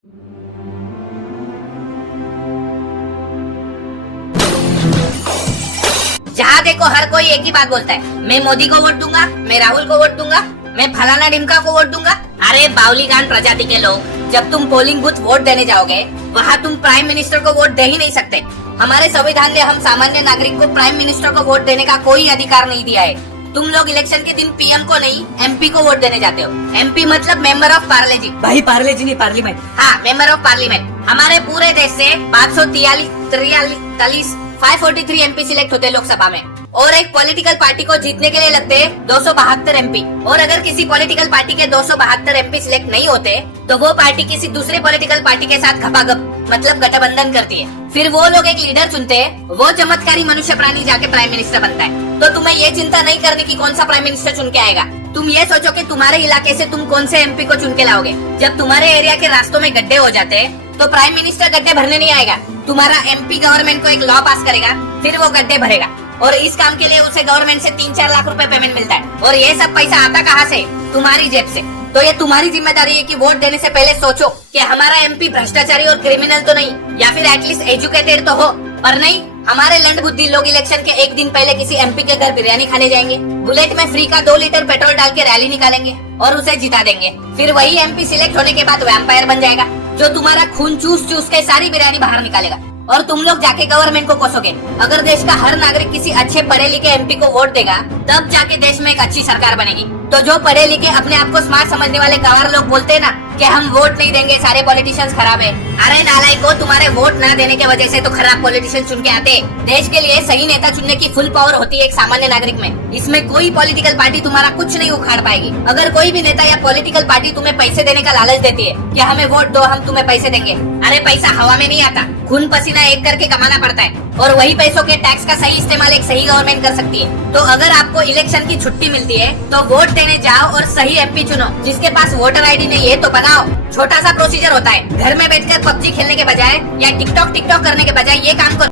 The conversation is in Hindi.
जहाँ देखो हर कोई एक ही बात बोलता है, मैं मोदी को वोट दूंगा, मैं राहुल को वोट दूंगा, मैं फलाना डिमका को वोट दूंगा। अरे बावलीगान प्रजाति के लोग, जब तुम पोलिंग बूथ वोट देने जाओगे वहाँ तुम प्राइम मिनिस्टर को वोट दे ही नहीं सकते। हमारे संविधान ने हम सामान्य नागरिक को प्राइम मिनिस्टर को वोट देने का कोई अधिकार नहीं दिया है। तुम लोग इलेक्शन के दिन पीएम को नहीं एमपी को वोट देने जाते हो। एमपी मतलब मेंबर ऑफ पार्लेजी। भाई पार्लेजी नहीं पार्लियामेंट। हाँ, मेंबर ऑफ पार्लियामेंट। हमारे पूरे देश से 543 एमपी सिलेक्ट होते लोकसभा में, और एक पॉलिटिकल पार्टी को जीतने के लिए लगते 272 एमपी। और अगर किसी पॉलिटिकल पार्टी के 272 एमपी सिलेक्ट नहीं होते तो वो पार्टी किसी दूसरे पॉलिटिकल पार्टी के साथ खपाखप मतलब गठबंधन करती है। फिर वो लोग एक लीडर चुनते हैं, वो चमत्कारी मनुष्य प्राणी जाके प्राइम मिनिस्टर बनता है। तो तुम्हें ये चिंता नहीं करनी कि कौन सा प्राइम मिनिस्टर चुन के आएगा। तुम ये सोचो कि तुम्हारे इलाके से तुम कौन से एमपी को चुन के लाओगे। जब तुम्हारे एरिया के रास्तों में गड्ढे हो जाते तो प्राइम मिनिस्टर गड्ढे भरने नहीं आएगा, तुम्हारा एमपी गवर्नमेंट को एक लॉ पास करेगा, फिर वो गड्ढे भरेगा। और इस काम के लिए उसे गवर्नमेंट से 3-4 लाख रुपए पेमेंट मिलता है। और ये सब पैसा आता कहाँ से? तुम्हारी जेब से। तो ये तुम्हारी जिम्मेदारी है कि वोट देने से पहले सोचो कि हमारा एमपी भ्रष्टाचारी और क्रिमिनल तो नहीं, या फिर एटलीस्ट एजुकेटेड तो हो। पर नहीं, हमारे लंड बुद्धि लोग इलेक्शन के एक दिन पहले किसी एमपी के घर बिरयानी खाने जाएंगे, बुलेट में फ्री का 2 लीटर पेट्रोल डाल के रैली निकालेंगे और उसे जिता देंगे। फिर वही एमपी सिलेक्ट होने के बाद वैम्पायर बन जाएगा, जो तुम्हारा खून चूस चूस के सारी बिरयानी बाहर निकालेगा। और तुम लोग जाके गवर्नमेंट को कोसोगे। अगर देश का हर नागरिक किसी अच्छे पढ़े लिखे एमपी को वोट देगा तब जाके देश में एक अच्छी सरकार बनेगी। तो जो पढ़े लिखे अपने आप को स्मार्ट समझने वाले गंवार लोग बोलते हैं ना कि हम वोट नहीं देंगे, सारे पॉलिटिशियंस खराब है। अरे नालायकों, तुम्हारे वोट ना देने की वजह से तो खराब पॉलिटिशियन चुन के आते। देश के लिए सही नेता चुनने की फुल पावर होती है एक सामान्य नागरिक में। इसमें कोई पॉलिटिकल पार्टी तुम्हारा कुछ नहीं उखाड़ पाएगी। अगर कोई भी नेता या पॉलिटिकल पार्टी तुम्हें पैसे देने का लालच देती है कि हमें वोट दो, हम तुम्हें पैसे देंगे, अरे पैसा हवा में नहीं आता, खून पसीना एक करके कमाना पड़ता है। और वही पैसों के टैक्स का सही इस्तेमाल एक सही गवर्नमेंट कर सकती है। तो अगर आपको इलेक्शन की छुट्टी मिलती है तो वोट देने जाओ और सही एमपी चुनो। जिसके पास वोटर आईडी नहीं है तो बनाओ। छोटा सा प्रोसीजर होता है, घर में बैठकर पबजी खेलने के बजाय या टिकटॉक करने के बजाय ये काम करो।